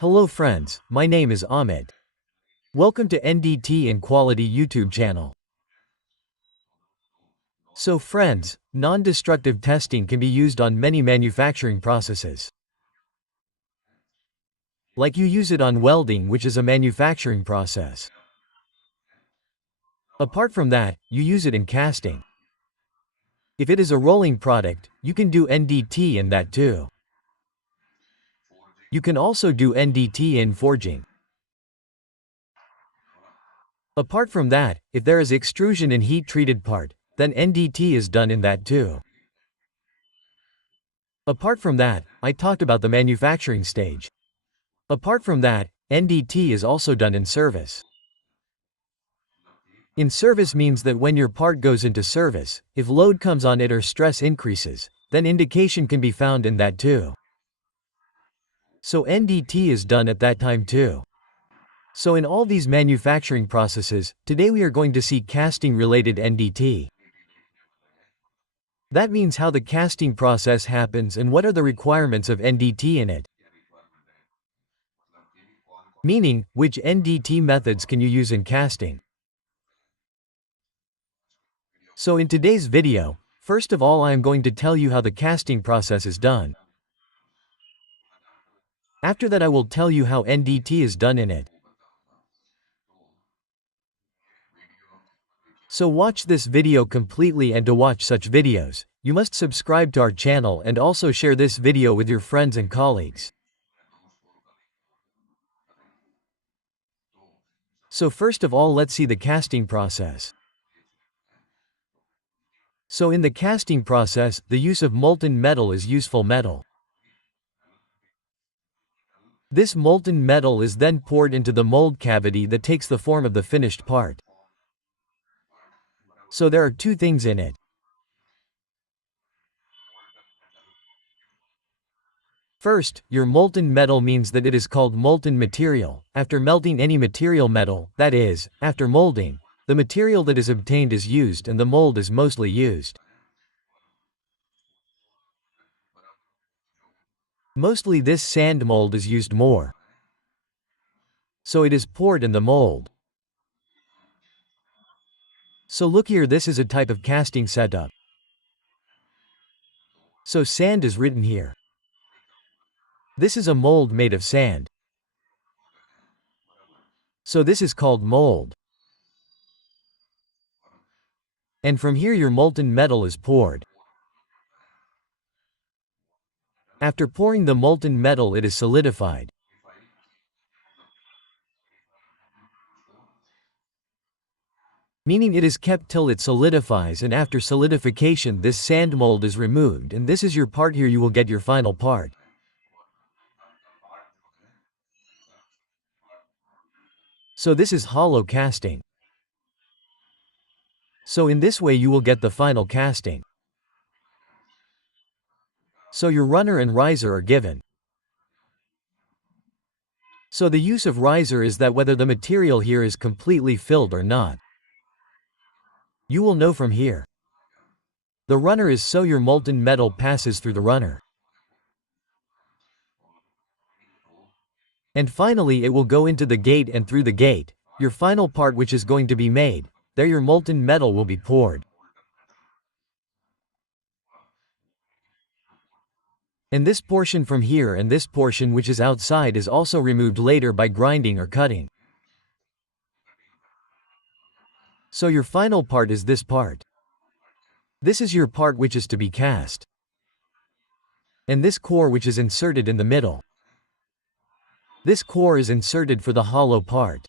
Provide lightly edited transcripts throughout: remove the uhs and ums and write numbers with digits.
Hello friends, my name is Ahmed. Welcome to NDT Quality YouTube channel. So friends, non-destructive testing can be used on many manufacturing processes. Like you use it on welding, which is a manufacturing process. Apart from that, you use it in casting. If it is a rolling product, you can do NDT in that too. You can also do NDT in forging. Apart from that, if there is extrusion in heat-treated part, then NDT is done in that too. Apart from that, I talked about the manufacturing stage. Apart from that, NDT is also done in service. In service means that when your part goes into service, if load comes on it or stress increases, then indication can be found in that too. So NDT is done at that time too. So in all these manufacturing processes, today we are going to see casting related NDT. That means how the casting process happens and what are the requirements of NDT in it. Meaning, which NDT methods can you use in casting? So in today's video, first of all I am going to tell you how the casting process is done. After that I will tell you how NDT is done in it. So watch this video completely, and to watch such videos, you must subscribe to our channel and also share this video with your friends and colleagues. So first of all let's see the casting process. So in the casting process, the use of molten metal is useful metal. This molten metal is then poured into the mold cavity that takes the form of the finished part. So there are two things in it. First, your molten metal means that it is called molten material. After melting any material metal, that is, after molding, the material that is obtained is used and the mold is mostly used. Mostly this sand mold is used more. So it is poured in the mold. So look here, this is a type of casting setup. So sand is written here. This is a mold made of sand. So this is called mold. And from here your molten metal is poured. After pouring the molten metal it is solidified. Meaning it is kept till it solidifies, and after solidification this sand mold is removed, and this is your part. Here you will get your final part. So this is hollow casting. So in this way you will get the final casting. So your runner and riser are given. So the use of riser is that whether the material here is completely filled or not. You will know from here. The runner is so your molten metal passes through the runner. And finally it will go into the gate, and through the gate, your final part which is going to be made, there your molten metal will be poured. And this portion from here and this portion which is outside is also removed later by grinding or cutting. So your final part is this part. This is your part which is to be cast. And this core which is inserted in the middle. This core is inserted for the hollow part.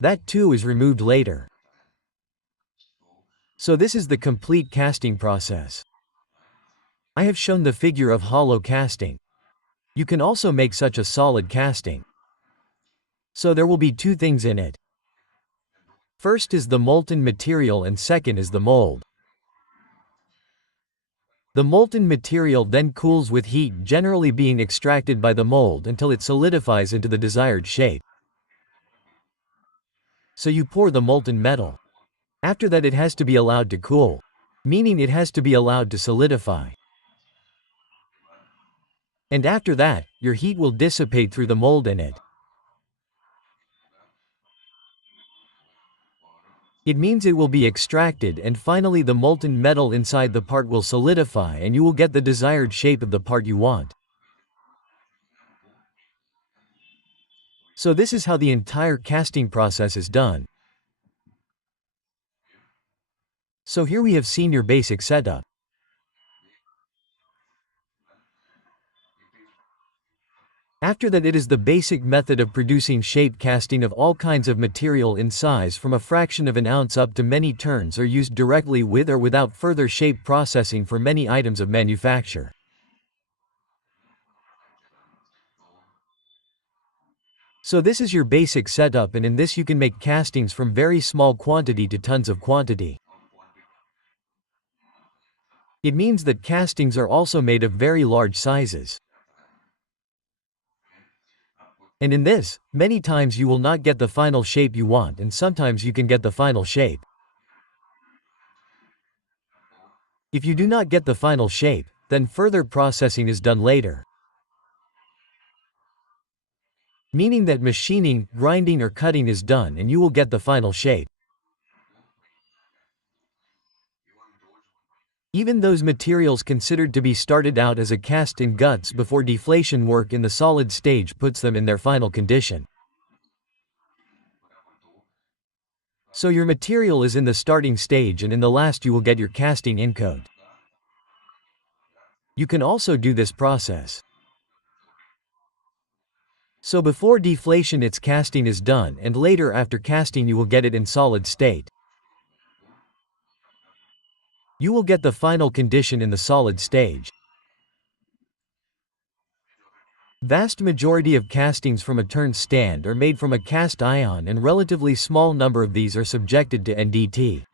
That too is removed later. So this is the complete casting process. I have shown the figure of hollow casting. You can also make such a solid casting. So there will be two things in it. First is the molten material and second is the mold. The molten material then cools with heat, generally being extracted by the mold until it solidifies into the desired shape. So you pour the molten metal. After that it has to be allowed to cool. Meaning it has to be allowed to solidify. And after that, your heat will dissipate through the mold in it. It means it will be extracted, and finally the molten metal inside the part will solidify and you will get the desired shape of the part you want. So this is how the entire casting process is done. So here we have seen your basic setup. After that, it is the basic method of producing shape casting of all kinds of material in size from a fraction of an ounce up to many turns, are used directly with or without further shape processing for many items of manufacture. So this is your basic setup, and in this you can make castings from very small quantity to tons of quantity. It means that castings are also made of very large sizes. And in this, many times you will not get the final shape you want, and sometimes you can get the final shape. If you do not get the final shape, then further processing is done later. Meaning that machining, grinding or cutting is done and you will get the final shape. Even those materials considered to be started out as a cast in guts before deflation work in the solid stage puts them in their final condition. So your material is in the starting stage, and in the last you will get your casting in coat. You can also do this process. So before deflation its casting is done, and later after casting you will get it in solid state. You will get the final condition in the solid stage. Vast majority of castings from a turned stand are made from a cast iron, and relatively small number of these are subjected to NDT.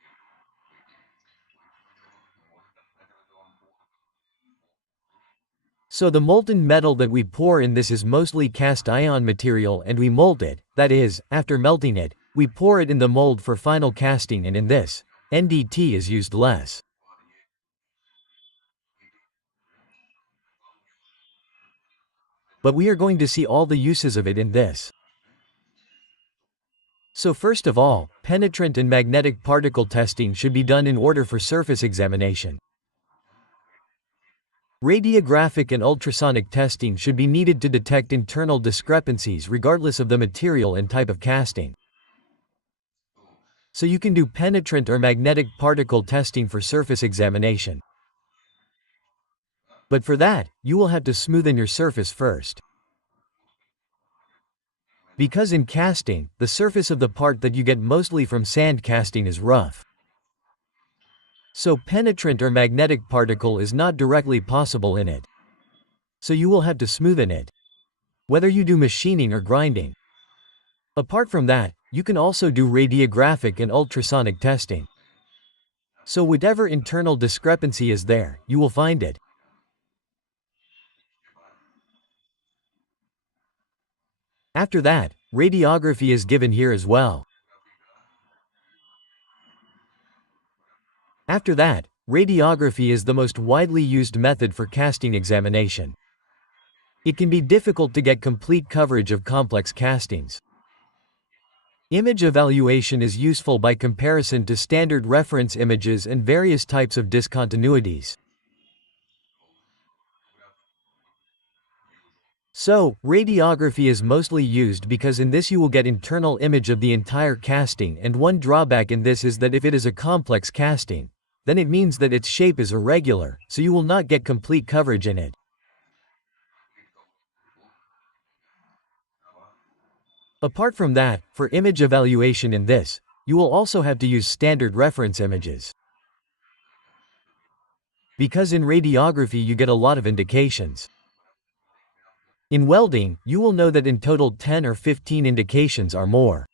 So the molten metal that we pour in this is mostly cast iron material, and we mold it, that is, after melting it, we pour it in the mold for final casting, and in this, NDT is used less. But we are going to see all the uses of it in this. So first of all, penetrant and magnetic particle testing should be done in order for surface examination. Radiographic and ultrasonic testing should be needed to detect internal discrepancies regardless of the material and type of casting. So you can do penetrant or magnetic particle testing for surface examination. But for that, you will have to smoothen your surface first. Because in casting, the surface of the part that you get mostly from sand casting is rough. So penetrant or magnetic particle is not directly possible in it. So you will have to smoothen it, whether you do machining or grinding. Apart from that, you can also do radiographic and ultrasonic testing. So whatever internal discrepancy is there, you will find it. After that, radiography is given here as well. After that, radiography is the most widely used method for casting examination. It can be difficult to get complete coverage of complex castings. Image evaluation is useful by comparison to standard reference images and various types of discontinuities. So, radiography is mostly used because in this you will get internal image of the entire casting, and one drawback in this is that if it is a complex casting, then it means that its shape is irregular, so you will not get complete coverage in it. Apart from that, for image evaluation in this, you will also have to use standard reference images. Because in radiography you get a lot of indications. In welding, you will know that in total 10 or 15 indications are more.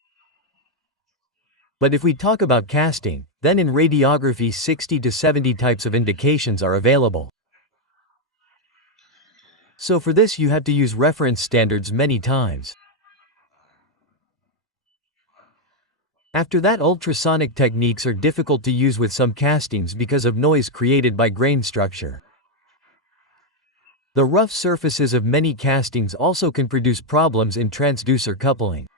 But if we talk about casting, then in radiography 60 to 70 types of indications are available. So for this you have to use reference standards many times. After that, ultrasonic techniques are difficult to use with some castings because of noise created by grain structure. The rough surfaces of many castings also can produce problems in transducer coupling.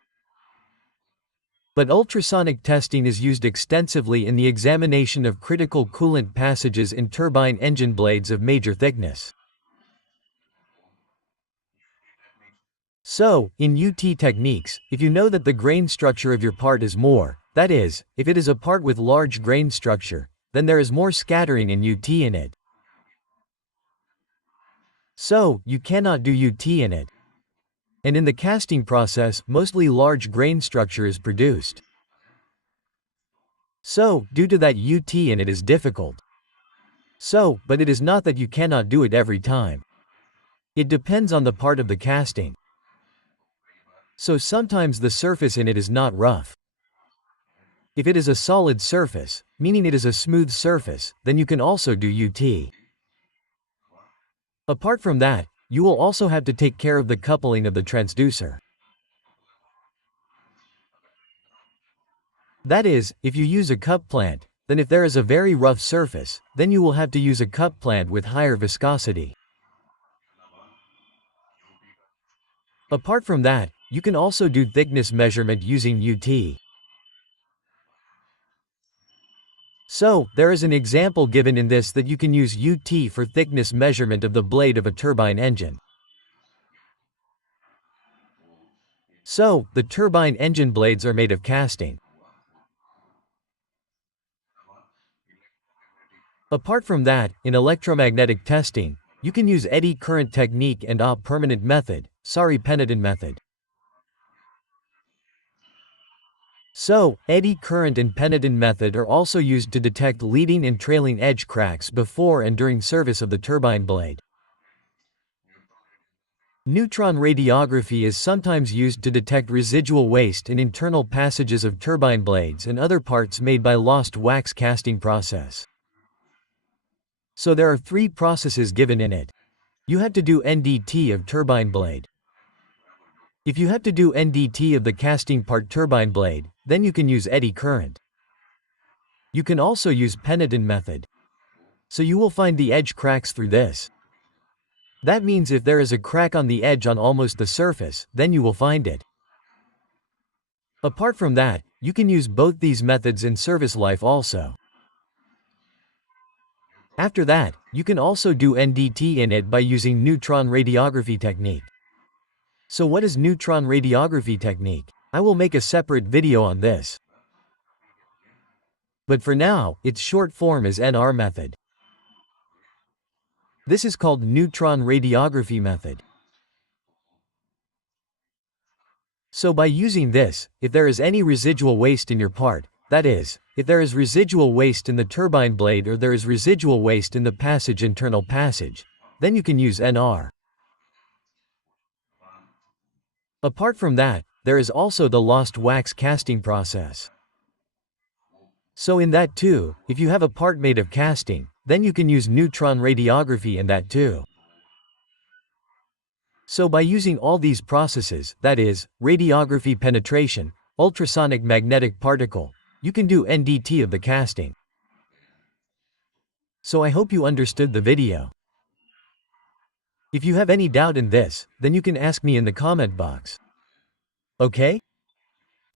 But ultrasonic testing is used extensively in the examination of critical coolant passages in turbine engine blades of major thickness. So, in UT techniques, if you know that the grain structure of your part is more, that is, if it is a part with large grain structure, then there is more scattering in UT in it. So, you cannot do UT in it. And in the casting process, mostly large grain structure is produced. So, due to that UT in it is difficult. So, but it is not that you cannot do it every time. It depends on the part of the casting. So sometimes the surface in it is not rough. If it is a solid surface, meaning it is a smooth surface, then you can also do UT. Apart from that, you will also have to take care of the coupling of the transducer. That is, if you use a cup plant, then if there is a very rough surface, then you will have to use a cup plant with higher viscosity. Apart from that, you can also do thickness measurement using UT. So, there is an example given in this that you can use UT for thickness measurement of the blade of a turbine engine. So, the turbine engine blades are made of casting. Apart from that, in electromagnetic testing, you can use eddy current technique and a permanent method, Penneton method. So, eddy current and Penneton method are also used to detect leading and trailing edge cracks before and during service of the turbine blade. Neutron radiography is sometimes used to detect residual waste in internal passages of turbine blades and other parts made by lost wax casting process. So there are 3 processes given in it. You have to do NDT of turbine blade. If you have to do NDT of the casting part turbine blade, then you can use eddy current. You can also use Penneton method. So you will find the edge cracks through this. That means if there is a crack on the edge on almost the surface, then you will find it. Apart from that, you can use both these methods in service life also. After that, you can also do NDT in it by using neutron radiography technique. So what is neutron radiography technique? I will make a separate video on this. But for now, its short form is NR method. This is called neutron radiography method. So by using this, if there is any residual waste in your part, that is, if there is residual waste in the turbine blade or there is residual waste in the internal passage, then you can use NR. Apart from that, there is also the lost wax casting process. So in that too, if you have a part made of casting, then you can use neutron radiography in that too. So by using all these processes, that is, radiography penetration, ultrasonic magnetic particle, you can do NDT of the casting. So I hope you understood the video. If you have any doubt in this, then you can ask me in the comment box. Okay?